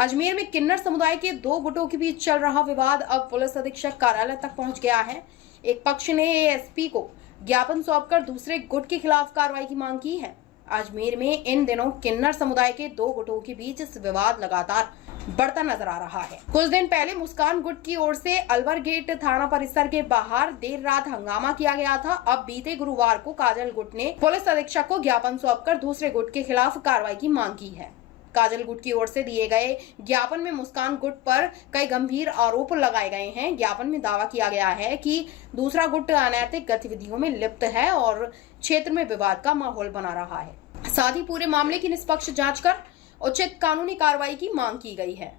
अजमेर में किन्नर समुदाय के दो गुटों के बीच चल रहा विवाद अब पुलिस अधीक्षक कार्यालय तक पहुंच गया है। एक पक्ष ने एएसपी को ज्ञापन सौंपकर दूसरे गुट के खिलाफ कार्रवाई की मांग की है। अजमेर में इन दिनों किन्नर समुदाय के दो गुटों के बीच इस विवाद लगातार बढ़ता नजर आ रहा है। कुछ दिन पहले मुस्कान गुट की ओर से अलवर गेट थाना परिसर के बाहर देर रात हंगामा किया गया था। अब बीते गुरुवार को काजल गुट ने पुलिस अधीक्षक को ज्ञापन सौंपकर दूसरे गुट के खिलाफ कार्रवाई की मांग की है। काजल गुट की ओर से दिए गए ज्ञापन में मुस्कान गुट पर कई गंभीर आरोप लगाए गए हैं। ज्ञापन में दावा किया गया है कि दूसरा गुट अनैतिक गतिविधियों में लिप्त है और क्षेत्र में विवाद का माहौल बना रहा है। साथ ही पूरे मामले की निष्पक्ष जांच कर उचित कानूनी कार्रवाई की मांग की गई है।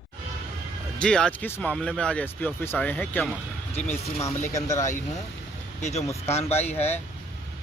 जी, आज किस मामले में आज एसपी ऑफिस आए हैं, क्या मामला? जी, मैं इसी मामले के अंदर आई हूँ कि जो मुस्कान बाई है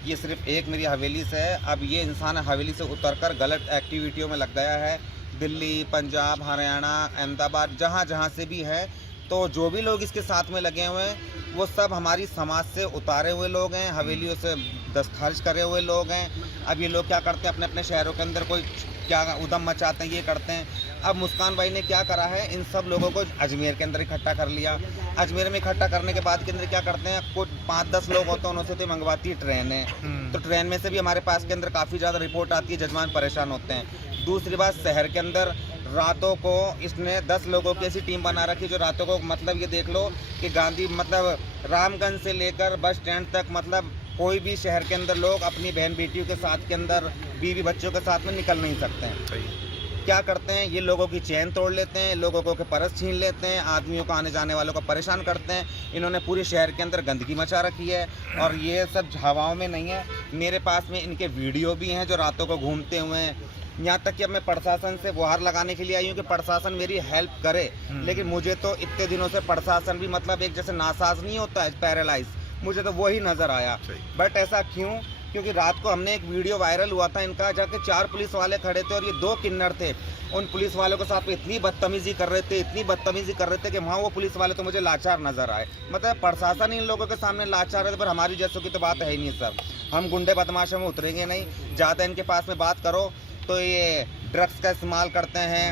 ये सिर्फ एक मेरी हवेली से है। अब ये इंसान हवेली से उतरकर गलत एक्टिविटियों में लग गया है। दिल्ली, पंजाब, हरियाणा, अहमदाबाद, जहाँ से भी है, तो जो भी लोग इसके साथ में लगे हुए हैं वो सब हमारी समाज से उतारे हुए लोग हैं, हवेलियों से दस्तखारिज करे हुए लोग हैं। अब ये लोग क्या करते हैं, अपने अपने शहरों के अंदर कोई क्या उधम मचाते हैं, ये करते हैं। अब मुस्कान बाई ने क्या करा है, इन सब लोगों को अजमेर के अंदर इकट्ठा कर लिया। अजमेर में इकट्ठा करने के बाद के अंदर क्या करते हैं, कुछ 5-10 लोग होते हैं, उनसे तो मंगवाती है ट्रेनें। तो ट्रेन में से भी हमारे पास के अंदर काफ़ी ज़्यादा रिपोर्ट आती है, जजमान परेशान होते हैं। दूसरी बात, शहर के अंदर रातों को इसने 10 लोगों की ऐसी टीम बना रखी जो रातों को, मतलब ये देख लो कि गांधी मतलब रामगंज से लेकर बस स्टैंड तक, मतलब कोई भी शहर के अंदर लोग अपनी बहन बेटियों के साथ के अंदर, बीवी बच्चों के साथ में निकल नहीं सकते हैं। क्या करते हैं, ये लोगों की चैन तोड़ लेते हैं, लोगों को पर्स छीन लेते हैं, आदमियों को, आने जाने वालों को परेशान करते हैं। इन्होंने पूरे शहर के अंदर गंदगी मचा रखी है और ये सब हवाओं में नहीं है। मेरे पास में इनके वीडियो भी हैं जो रातों को घूमते हुए हैं। यहाँ तक कि अब मैं प्रशासन से गुहार लगाने के लिए आई हूँ कि प्रशासन मेरी हेल्प करे। लेकिन मुझे तो इतने दिनों से प्रशासन भी मतलब एक जैसे नासाज नहीं होता है, पैरालाइज, मुझे तो वही नज़र आया। बट ऐसा क्यों? क्योंकि रात को हमने एक वीडियो वायरल हुआ था इनका, जाके 4 पुलिस वाले खड़े थे और ये 2 किन्नर थे। उन पुलिस वालों के साथ इतनी बदतमीजी कर रहे थे, इतनी बदतमीजी कर रहे थे कि वहाँ वो पुलिस वाले तो मुझे लाचार नजर आए। मतलब प्रशासन इन लोगों के सामने लाचार है, पर हमारी जैसों की तो बात है ही नहीं सर। हम गुंडे बदमाशों में उतरेंगे नहीं। ज़्यादा इनके पास में बात करो तो ये ड्रग्स का इस्तेमाल करते हैं,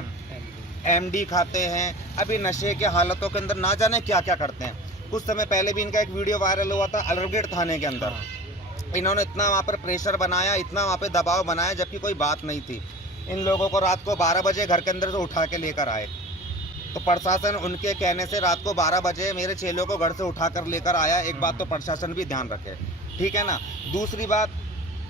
एमडी खाते हैं, अभी नशे के हालतों के अंदर ना जाने क्या क्या करते हैं। कुछ समय पहले भी इनका एक वीडियो वायरल हुआ था अलरगेट थाने के अंदर। इन्होंने इतना वहाँ पर प्रेशर बनाया, इतना वहाँ पे दबाव बनाया, जबकि कोई बात नहीं थी। इन लोगों को रात को 12 बजे घर के अंदर से उठा के लेकर आए। तो प्रशासन उनके कहने से रात को 12 बजे मेरे चेलों को घर से उठा कर लेकर आया। एक बात तो प्रशासन भी ध्यान रखे, ठीक है ना। दूसरी बात,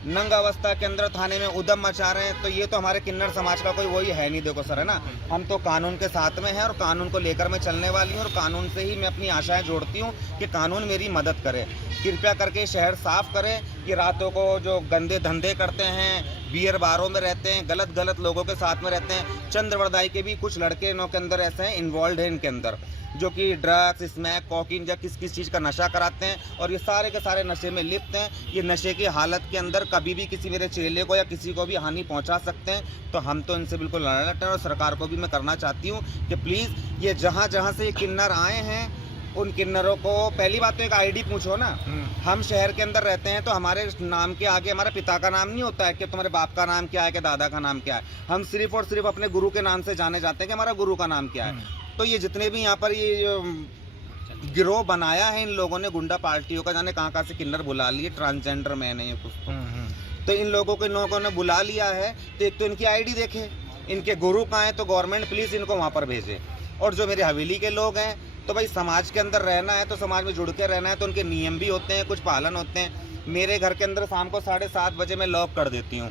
नंग अवस्था के अंदर थाने में उदम मचा रहे हैं, तो ये तो हमारे किन्नर समाज का कोई वही है नहीं। देखो सर, है ना, हम तो कानून के साथ में हैं और कानून को लेकर मैं चलने वाली हूँ और कानून से ही मैं अपनी आशाएं जोड़ती हूँ कि कानून मेरी मदद करे। कृपया करके शहर साफ करे। कि रातों को जो गंदे धंधे करते हैं, बियर बारों में रहते हैं, गलत लोगों के साथ में रहते हैं। चंद्रवरदाई के भी कुछ लड़के इनों के अंदर ऐसे हैं, इन्वॉल्व हैं इनके अंदर, जो कि ड्रग्स, स्मैक, कॉकिन या किस चीज़ का नशा कराते हैं और ये सारे के सारे नशे में लिप्त हैं। ये नशे की हालत के अंदर कभी भी किसी मेरे चेले को या किसी को भी हानि पहुंचा सकते हैं। तो हम तो इनसे बिल्कुल लड़ लड़ते हैं और सरकार को भी मैं करना चाहती हूँ कि प्लीज़ ये जहाँ से ये किन्नर आए हैं, उन किन्नरों को पहली बात तो एक आईडी पूछो ना। हम शहर के अंदर रहते हैं तो हमारे नाम के आगे हमारे पिता का नाम नहीं होता है कि तुम्हारे बाप का नाम क्या है, कि दादा का नाम क्या है। हम सिर्फ और सिर्फ अपने गुरु के नाम से जाने जाते हैं कि हमारा गुरु का नाम क्या है। तो ये जितने भी यहाँ पर ये गिरोह बनाया है इन लोगों ने, गुंडा पार्टियों का, जाने कहाँ से किन्नर बुला लिए, ट्रांसजेंडर मैन है ये कुछ तो इन लोगों ने बुला लिया है। तो एक तो इनकी आईडी देखे, इनके गुरु कहाँ हैं, तो गवर्नमेंट प्लीज़ इनको वहाँ पर भेजे। और जो मेरे हवेली के लोग हैं, तो भाई समाज के अंदर रहना है तो समाज में जुड़ के रहना है, तो उनके नियम भी होते हैं, कुछ पालन होते हैं। मेरे घर के अंदर शाम को 7:30 बजे मैं लॉक कर देती हूँ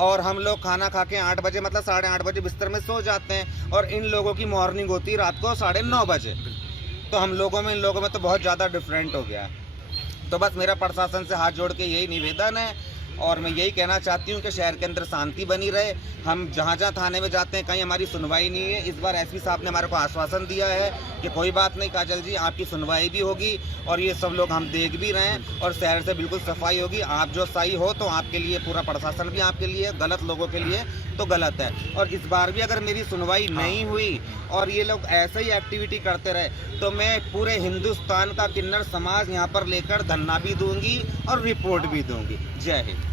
और हम लोग खाना खा के 8 बजे, मतलब 8:30 बजे बिस्तर में सो जाते हैं और इन लोगों की मॉर्निंग होती है रात को 9:30 बजे। तो हम लोगों में इन लोगों में तो बहुत ज़्यादा डिफरेंट हो गया है। तो बस मेरा प्रशासन से हाथ जोड़ के यही निवेदन है और मैं यही कहना चाहती हूँ कि शहर के अंदर शांति बनी रहे। हम जहाँ थाने में जाते हैं कहीं हमारी सुनवाई नहीं है। इस बार एसपी साहब ने हमारे को आश्वासन दिया है कि कोई बात नहीं काजल जी, आपकी सुनवाई भी होगी और ये सब लोग हम देख भी रहे हैं और शहर से बिल्कुल सफाई होगी। आप जो सही हो तो आपके लिए, पूरा प्रशासन भी आपके लिए, गलत लोगों के लिए तो गलत है। और इस बार भी अगर मेरी सुनवाई नहीं हुई और ये लोग ऐसे ही एक्टिविटी करते रहे तो मैं पूरे हिंदुस्तान का किन्नर समाज यहाँ पर लेकर धरना भी दूंगी और रिपोर्ट भी दूंगी। जय हिंद।